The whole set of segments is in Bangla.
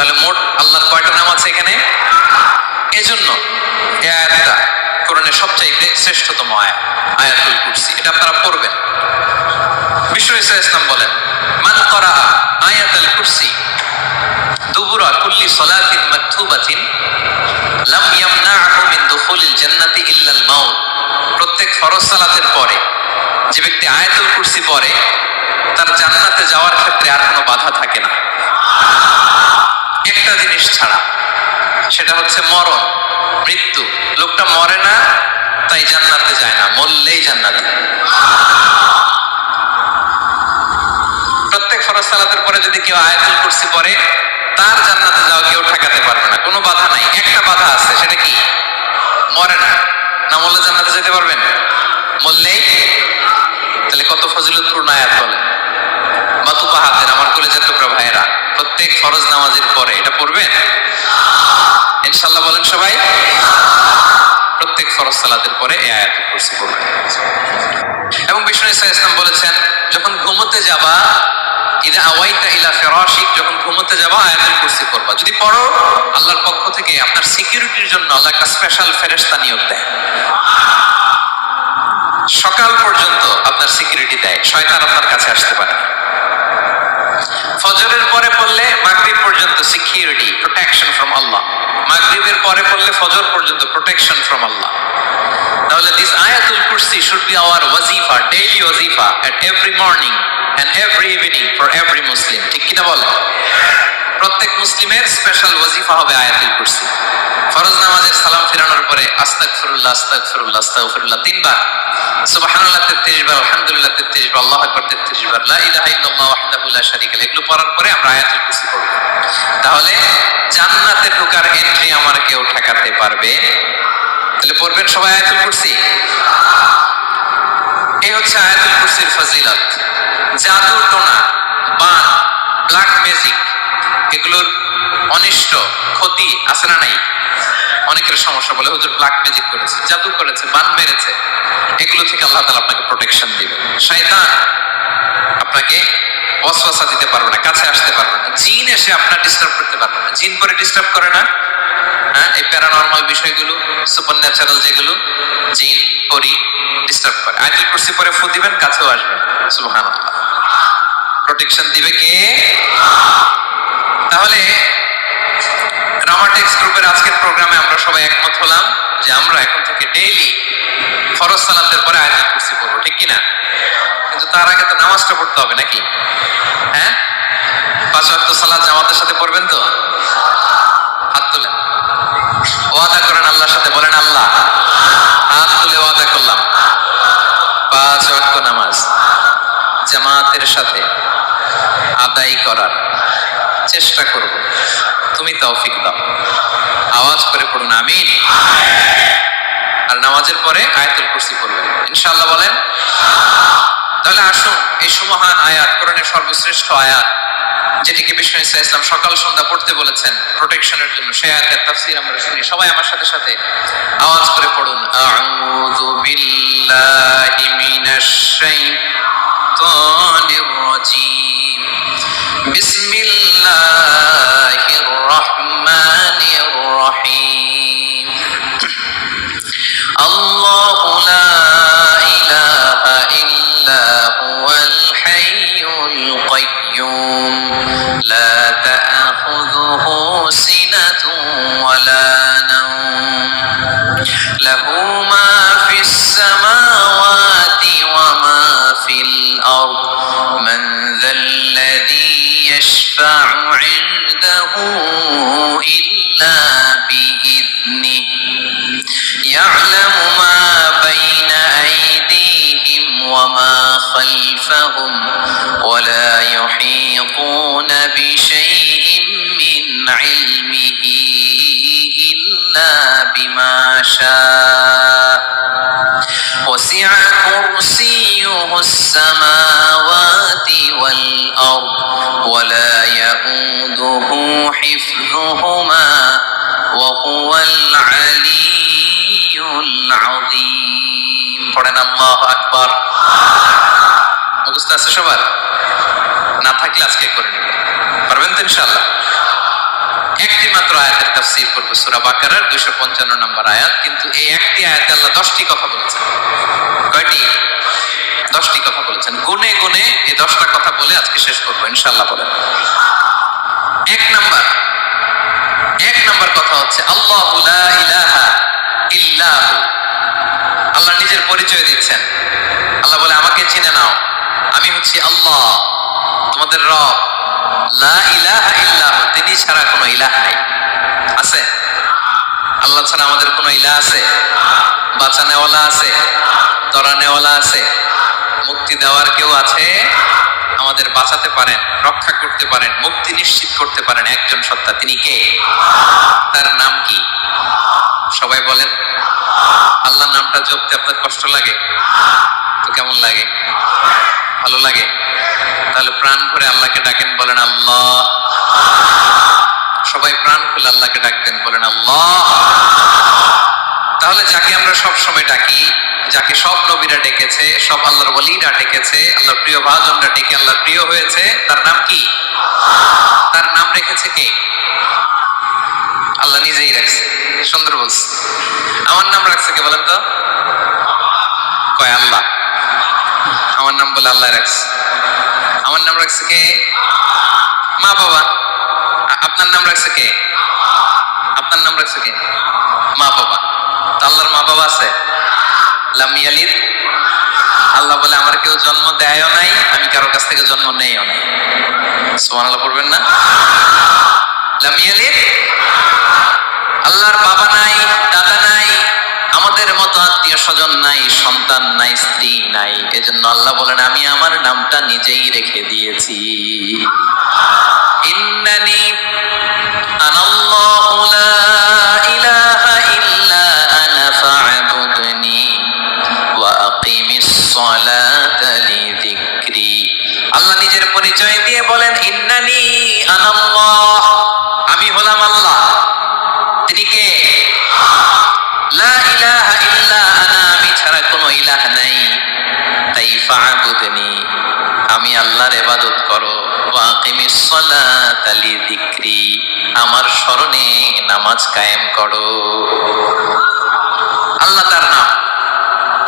তাহলে মোট আল্লাহর কয়টা নাম আছে এখানে? এজন্য এই আয়াতটা কোরআনের সবচাইতে শ্রেষ্ঠতম আয়াত, আয়াতুল কুরসি। এটা আপনারা পড়বেন। বিষ্ণু ইসলাম বলেন, মান ক্বারা আয়াতুল কুরসি দুবুরা কুল্লি সালাতিন মাকতুবাতিন লাম ইয়ামনাহু মিন দুখুলিল জান্নাতি ইল্লাল মাউত। প্রত্যেক ফরজ সালাতের পরে যে ব্যক্তি আয়াতুল কুরসি পড়ে তার জান্নাতে যাওয়ার ক্ষেত্রে আর কোনো বাধা থাকে না, একটা জিনিস ছাড়া, সেটা হচ্ছে মরণ, মৃত্যু। লোকটা মরে না তাই জান্নাতে যায় না, মরলেই জান্নাতে। প্রত্যেক ফরজ সালাতের পরে যদি কেউ আয়াতুল কুরসি পড়ে তার জান্নাতে যাওয়া কেউ ঠেকাতে পারবে না, কোনো বাধা নাই। একটা বাধা আছে, সেটা কি? মরে না, না মরলে জান্নাতে যেতে পারবেন? মরলেই। তাহলে কত ফজিলতপূর্ণ আয়াত বলেন। মাতুপা হাতের আমার কলেজের টুকরা ভাইয়েরা, প্রত্যেক ফরজ নামাজের পরে এটা পড়বেন ইনশাআল্লাহ। বলেন সবাই, প্রত্যেক ফরজ সালাতের পরে এই আয়াতুল কুরসি পড়বেন। এবং বিষ্ণু ইসলাম বলেছেন, যখন ঘুমোতে যাবা, ইদা আওয়াইতা ইলা ফিরাশিক, যখন ঘুমোতে যাবা আয়াতুল কুরসি পড়বা। যদি পড়ো, আল্লাহর পক্ষ থেকে আপনার সিকিউরিটির জন্য আল্লাহ একটা স্পেশাল ফেরেশতা নিয়োগ দেয়। সকাল পর্যন্ত আপনার সিকিউরিটি দেয়, শয়তান আপনার কাছে আসতে পারে না। ফজরের পরে পড়লে মাগরিব পর্যন্ত সিকিউরিটি, প্রোটেকশন ফ্রম আল্লাহ। মাগরিবের পরে পড়লে ফজর পর্যন্ত প্রোটেকশন ফ্রম আল্লাহ। তাহলে দিস আয়াতুল কুরসি শুড বি আওয়ার ওয়াজিফা, ডেইলি ওয়াজিফা at every morning and every evening for every Muslim. ঠিক কিনা বলেন? প্রত্যেক মুসলিমের স্পেশাল ওয়াজিফা হবে আয়াতুল কুরসি। ফরজ নামাজের সালাম ফিরানোর পরে আস্তাগফিরুল্লাহ আস্তাগফিরুল্লাহ আস্তাগফিরুল্লাহ 3 বার, সুবহানাল্লাহ 33 বার, আলহামদুলিল্লাহ 33 বার, আল্লাহু আকবার 33 বার, লা ইলাহা ইল্লাল্লাহ ওয়াহদাহু লা শারীকা লাহু, এগুলো পড়ার পরে আমরা আয়াতুল কুরসি পড়ব। তাহলে জান্নাতে ঢোকার এন্ট্রি আমার কেউ ঠেকাতে পারবে। তাহলে পড়বেন সবাই আয়াতুল কুরসি। এই হচ্ছে আয়াতুল কুরসির ফজিলত। জাদু টোনা, বান, ব্ল্যাক ম্যাজিক, এগুলোর অনিষ্ট ক্ষতি আছে না নাই? অনেকের সমস্যা, বলে হুজুর ব্ল্যাক ম্যাজিক করেছে, জাদু করেছে, বান মেরেছে, এগুলো থেকে আল্লাহ তাআলা আপনাকে প্রোটেকশন দিবে। শয়তান আপনাকে ওয়াসওয়াসা দিতে পারবে না, কাছে আসতে পারবে না। জিন এসে আপনার ডিস্টার্ব করতে পারবে না। জিন পরে ডিস্টার্ব করে না? হ্যাঁ, এই প্যারানরমাল বিষয়গুলো, সুপার ন্যাচারাল যেগুলো, জিন পরি ডিস্টার্ব করে। আয়াতুল কুরসি পরে ফু দিবেন, কাছেও আসবে না। সুবহানাল্লাহ। প্রোটেকশন দিবে কে? তাহলে রামাটেক্স গ্রুপের আজকের প্রোগ্রামে আমরা সবাই একমত হলাম যে আমরা এখন থেকে ডেইলি ফরজ সালাতের পরে আয়াতুল কুরসি পড়বো, ঠিক কিনা? কিন্তু তার আগে তো নামাজটা পড়তে হবে নাকি? হ্যাঁ, 5 ওয়াক্ত সালাত জামাতের সাথে পড়বেন তো? হাত তুলেন, ওয়াদা করেন আল্লাহর সাথে, বলেন আল্লাহ, হাত তুলে ওয়াদা করলাম 5 ওয়াক্ত নামাজ জামাতের সাথে আদায় করার চেষ্টা করব, তুমি তৌফিক দাও। আওয়াজ করে পড়ুন আমিন। আর নামাজের পরে আয়াতুল কুরসি পড়বেন ইনশাআল্লাহ, বলেন। তাহলে আসুন এই সুমহান আয়াত, কোরআনের সর্বশ্রেষ্ঠ আয়াত, যেটিকে বিষ্ণু ইসলাম সকাল সন্ধ্যা পড়তে বলেছেন প্রোটেকশনের জন্য, সেই আয়াতের তাফসীর আমরা শুনি। সবাই আমার সাথে সাথে আওয়াজ করে পড়ুন, আউযু বিল্লাহি মিনাশ শাইতানির রাজীম, বিসমিল্লাহির রাহমানির রাহিম। আল্লাহু লা ইলাহা ইল্লা হুয়াল হাইয়ুল কাইয়্যুম, লা তা'খুযুহু সিনাতুন ওয়ালা নাওম, লাহু মা ফিস সামাওয়াতি ওয়া মা ফিল আরদ, মান যাল্লাযী ইয়াশফা'ু 'ইনদাহু ইল্লা বিইذনিহি, ইয়া'লামু মা বাইনা আইদিহিম ওয়া মা খালফাহুম, ওয়া লা ইউহীতুনা বিশাইইন মিন ইলমিহি ইল্লা বিমা শাআ, ওয়াসি'a কুরসিয়ুহুস সামাওয়াতি ওয়াল আরদ, ওয়া লা ইয়াউদুহু হিফযুহুমা, ওয়া হুয়াল আলিয়্যুল আযীম। পড়েন আল্লাহু আকবার। মুখস্থ আছে সবার? না থাকলে আজকে করে নেবেন, পারবেন তো ইনশাআল্লাহ? একটি মাত্র আয়াতের তাফসীর করব, সূরা বাকারার 255 নম্বর আয়াত। কিন্তু এই একটি আয়াতে আল্লাহ 10টি কথা বলেছেন। কয়টি? 10টি কথা বলেছেন। গুনে গুনে এই 10টা কথা বলে আজকে শেষ করবো ইনশাআল্লাহ। বলেন এক নাম্বার কথা হচ্ছে আল্লাহু লা ইলাহা ইল্লাহু। আল্লাহ নিজের পরিচয় দিচ্ছেন। আল্লাহ বলে আমাকে চিনে নাও, আমি হচ্ছি আল্লাহ তোমাদের রব। লা ইলাহা ইল্লাহু, তিনি ছাড়া কোনো ইলাহ নাই। আছে? আল্লাহ ছাড়া আমাদের কোনো ইলাহ আছে? বাঁচানেওয়ালা আছে? তরানেওয়ালা আছে? মুক্তি দেওয়ার কেউ আছে? আমাদের বাঁচাতে পারেন, রক্ষা করতে পারেন, মুক্তি নিশ্চিত করতে পারেন একজন সত্তা। তিনি কে? তার নাম কি? সবাই বলেন। আল্লাহ নামটা জপতে আপনার কষ্ট লাগে তো কেমন লাগে? ভালো লাগে? তাহলে প্রাণ ভরে আল্লাহকে ডাকেন, বলেন আল্লাহ। সবাই প্রাণ খুলে আল্লাহকে ডাকবেন, বলেন আল্লাহ। তাহলে যাকে আমরা সব সময় ডাকি, যাকে সব নবীরা ডেকেছে, সব আল্লাহর ওলিরা ডেকেছে, আল্লাহর প্রিয় ভাজনরা ডেকে আল্লাহর প্রিয় হয়েছে, তার নাম কি? তার নাম রেখেছে কে? আল্লাহ নিজেই রাখছে। সুন্দর বলছে। আমার নাম রাখছে কে বলেন তো? কয় আল্লাহ। আমার নাম বলে আল্লাহ রাখছে। আমার নাম রাখছে কে? মা বাবা। আপনার নাম রাখছে কে? আপনার নাম রাখছে কে? মা বাবা। আল্লাহর মা বাবা আছে? লাম ইয়ালিদ। আল্লাহ বলে আমার কেউ জন্ম দেয়ও নাই, আমি কারো কাছ থেকে জন্ম নেইও নাই। সুবহানাল্লাহ পড়বেন না? লাম ইয়ালিদ। আল্লাহর বাবা নাই, দাদা নাই, আমাদের মতো আত্মীয় স্বজন নাই, সন্তান নাই, স্ত্রী নাই। এজন্য আল্লাহ বলেন আমি আমার নামটা নিজেই রেখে দিয়েছি। ইন্নানি আনাল্লাহু লা ইলাহা ইল্লা আনা ফা'বুদনি ওয়া আকিমিস সালাতা লিযিকরি। আল্লাহ নিজের পরিচয় দিয়ে বলেন ইন্নানি আনাল্লাহ, আমি হলাম আল্লাহ। তিনি কে? লা ইলাহা ইল্লা আনা, আমি ছাড়া কোনো ইলাহ নাই। তাই ফা'বুদনি, আমি আল্লাহর ইবাদত করো। ওয়া আকিমিস সালাতা লিযিকরি, আমার স্মরণে নামাজ কায়েম করো। আল্লাহ তার নাম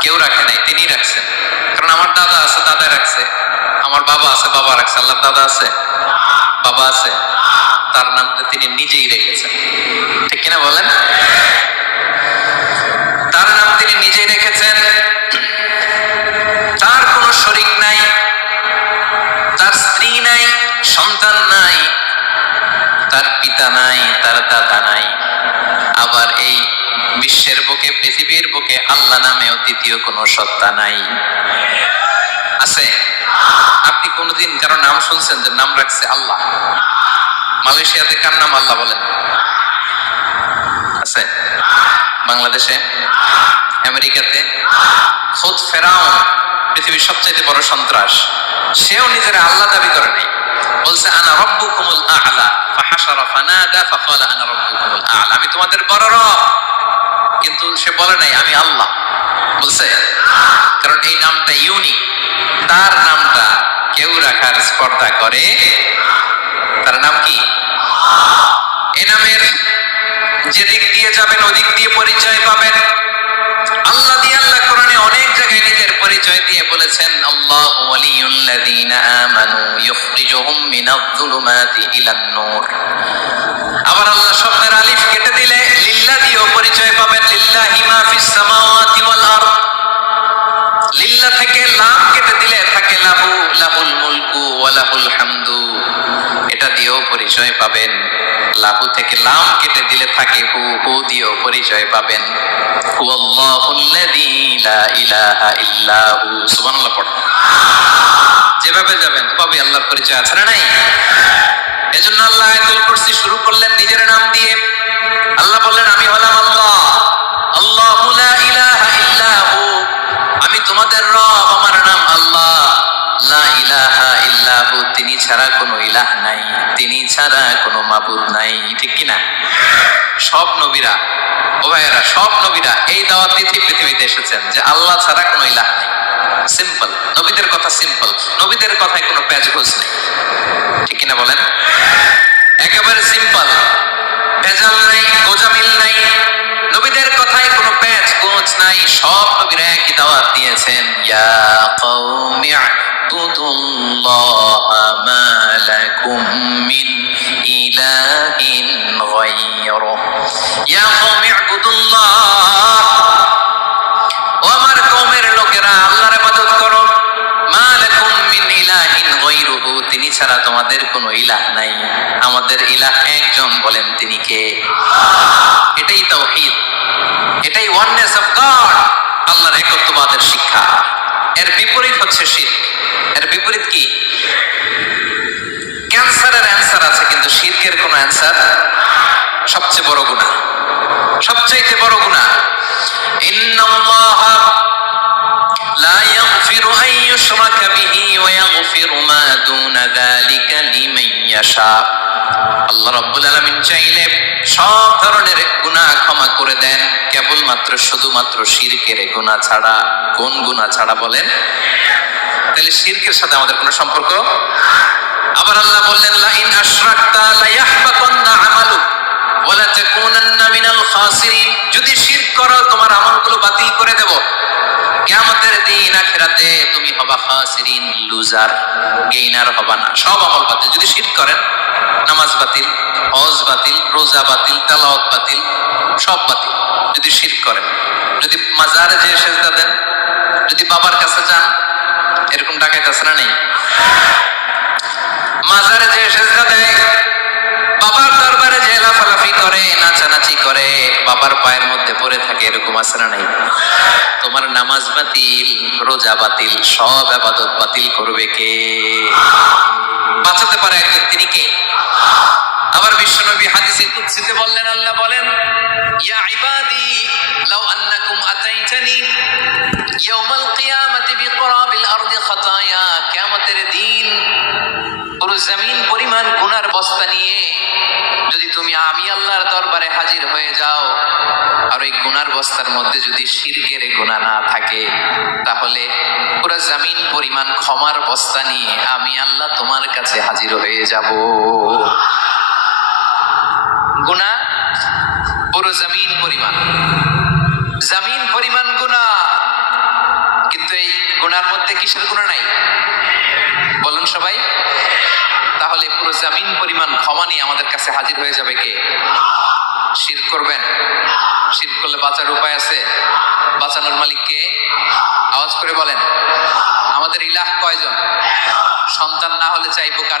কেউ রাখে নাই, তিনি রাখছেন। কারণ আমার দাদা আছে, দাদা রাখছে। আমার বাবা আছে, বাবা রাখছে। আল্লাহর দাদা আছে? বাবা আছে? তার নামটা তিনি নিজেই রেখেছেন। ঠিক কিনা বলেন? তার নাম তিনি নিজেই রেখেছেন। তার কোনো শরীক নাই, তার স্ত্রী নাই, সন্তান নাই, তার পিতা নাই, তার দাদা নাই। আবার এই বিশ্বের বুকে, পৃথিবীর বুকে আল্লাহ নামেও দ্বিতীয় কোনো সত্তা নাই। আছে? আপনি কোনোদিন কারো নাম শুনছেন যে নাম রাখছে আল্লাহ? মালয়েশিয়াতে কার নাম আল্লাহ বলেন? আছে? বাংলাদেশে? আমেরিকাতে? খুদ ফেরাউন, পৃথিবীর সবচেয়ে বড় সন্ত্রাস, সেও নিজের আল্লাহ দাবি করে নাই। বলছে আনা রাব্বুকুমুল আ'লা, ফাহাশারা ফানাদা ফাকালা আনা রাব্বুকুমুল আ'লা, আমি তোমাদের বড় রব। কিন্তু সে বলে নাই আমি আল্লাহ। বলছে? কারণ এই নামটা ইউনিক। তার নামটা কেউ রাখার স্পর্ধা করে। তার নাম কি? এই নামের যেদিক দিয়ে যাবেন ওদিক দিয়ে পরিচয় পাবেন। আল্লাহ দিয়ে আল্লাহ কোরআনে অনেক জায়গায় নিজের পরিচয় দিয়ে বলেছেন আল্লাহু ওয়ালিয়ুল্লাযীনা আমানু ইউখরিজুহুম মিনায-যুলুমাতি ইলান-নূর। আবার আল্লাহ শব্দের আলিফ কেটে দিলে লিল্লাহ দিয়েও পরিচয় পাবেন। লিল্লাহি মা ফিস সামাওয়াতি ওয়াল আরদ। লিল্লাহ থেকে লাম কেটে দিলে থাকে লাহু, লাহুল মুলকু ওয়া লাহুল হামদু, এটা দিয়েও পরিচয় পাবেন। লাহু থেকে লাম কেটে দিলে থাকে হু, হু দিয়েও পরিচয় পাবেন। হুয়াল্লাহুল্লাযী লা ইলাহা ইল্লা হু। সুবহানাল্লাহ পড়ো। যেভাবে যাবেন তবে আল্লাহর পরিচয় আছে না নাই? এজন্য আল্লাহ আয়াতুল কুরসি শুরু করলেন নিজের নাম দিয়ে। আল্লাহ বললেন আমি হলাম আল্লাহ, আল্লাহু লা ইলাহা ইল্লা হু, আমি তোমাদের রব, আমার নাম আল্লাহ। লা ইলাহা ইল্লা হু, তিনি ছাড়া কোনো ইলাহ নাই, তিনি ছাড়া কোনো মাবুদ নাই। ঠিক কি না? সব নবীরা, ও ভাইয়েরা, সব নবীরা এই দাওয়াত দিয়ে পৃথিবীতে এসেছেন যে আল্লাহ ছাড়া কোনো ইলাহ নেই। সিম্পল। নবীদের কথা সিম্পল, নবীদের কথায় কোনো প্যাচগোছ নেই। ঠিক কিনা বলেন? একেবারে সিম্পল। বলছেন, ইয়া কওমি ইবুদুল্লাহা মা লাকুম মিন ইলাহিন গায়রুহু। ইয়া কওমি ইবুদুল্লাহ, ও আমার কওমের লোকেরা, আল্লাহর ইবাদত করো। মা লাকুম মিন ইলাহিন গায়রুহু, তিনি ছাড়া তোমাদের কোনো ইলাহ নাই। আমাদের ইলাহ একজন, বলেন তিনি কে? এটাই তাওহীদ, এটাই ওয়াননেস অফ গড, আল্লাহর একত্ববাদের শিক্ষা। এর বিপরীত হচ্ছে শিরক। এর বিপরীত কি? ক্যান্সারের অ্যান্সার আছে, কিন্তু শিরকের কোনো অ্যান্সার। সবচেয়ে বড় গুনাহ, সবচাইতে বড় গুনাহ। ইন্নাল্লাহা লা ইয়াগফিরু আন ইউশরাকা বিহি ওয়া ইয়াগফিরু মা দুনা যালিকা লিমান ইয়াশা। আল্লাহ রাব্বুল আলামিন চাইলে সব ধরনের গুনাহ ক্ষমা করে দেন, কেবলমাত্র শুধুমাত্র শিরকের গুনাহ ছাড়া। কোন গুনাহ ছাড়া বলেন? তাহলে শিরকের সাথে আমাদের কোনো সম্পর্ক। আবার আল্লাহ বললেন, লা ইন আশরাকতা লা ইয়াহবাতান্না আমালুক ওয়া লা তাকুনান্না মিনাল খাসিরিন। যদি শিরক করো, তোমার আমলগুলো বাতিল করে দেব। কিয়ামতের দিন আখিরাতে তুমি হবা খাসিরিন, লুজার, গেইনার হবা না। সব আমল বাতিল যদি শিরক করেন। নামাজ বাতিল, হজ বাতিল, রোজা বাতিল, তেলাওয়াত বাতিল, সব বাতিল যদি শিরক করেন। যদি মাজারে যেয়ে সেজদা দেন, যদি বাবার কাছে যান, এরকম ডাকাইত আছে না নেই? মাজারে যেয়ে সেজদা দেয়, বাবার দরবারে যে লাফালাফি করে, নাচানাচি করে, বাবার পায়ের মধ্যে পড়ে থাকে, এরকম আছে না নাই? তোমার নামাজ বাতিল, রোজা বাতিল, সব ইবাদত বাতিল করবে কে? বাঁচাতে পারে একজন, তিনি কে? আবার বিশ্বনবী হাদিসে কুদসিতে বললেন, আল্লাহ বলেন, ইয়া ইবাদি লাউ আন্নাকুম আতাইতানি ইয়াউমাল কিয়ামাতি বিকরাবিল আরদি খাতায়া। কিয়ামতের দিন পুরো জমিন পরিমাণ গুনার বস্তা নিয়ে যদি তুমি আমি আল্লাহর দরবারে হাজির হয়ে যাও, আর ওই গুনার বস্তার মধ্যে যদি শিরকের গুনাহ না থাকে, তাহলে পুরো জমিন পরিমাণ ক্ষমার বস্তা নিয়ে আমি আল্লাহ তোমার কাছে হাজির হয়ে যাব। গুনাহ পুরো জমিন পরিমাণ, জমিন পরিমাণ গুনাহ। কিন্তু এই গুনার মধ্যে কিসের গুনাহ নাই বলুন সবাই? তাহলে পুরো জমিন পরিমাণ ক্ষমা নিয়ে আমাদের কাছে হাজির হয়ে যাবে কে? শিরক করবেন? শিরক করলে বাঁচার উপায় আছে? বাঁচানোর মালিক কে? আওয়াজ করে বলেন। আমাদের ইলাহ কয়জন? সন্তান না হলে চাইবো কার?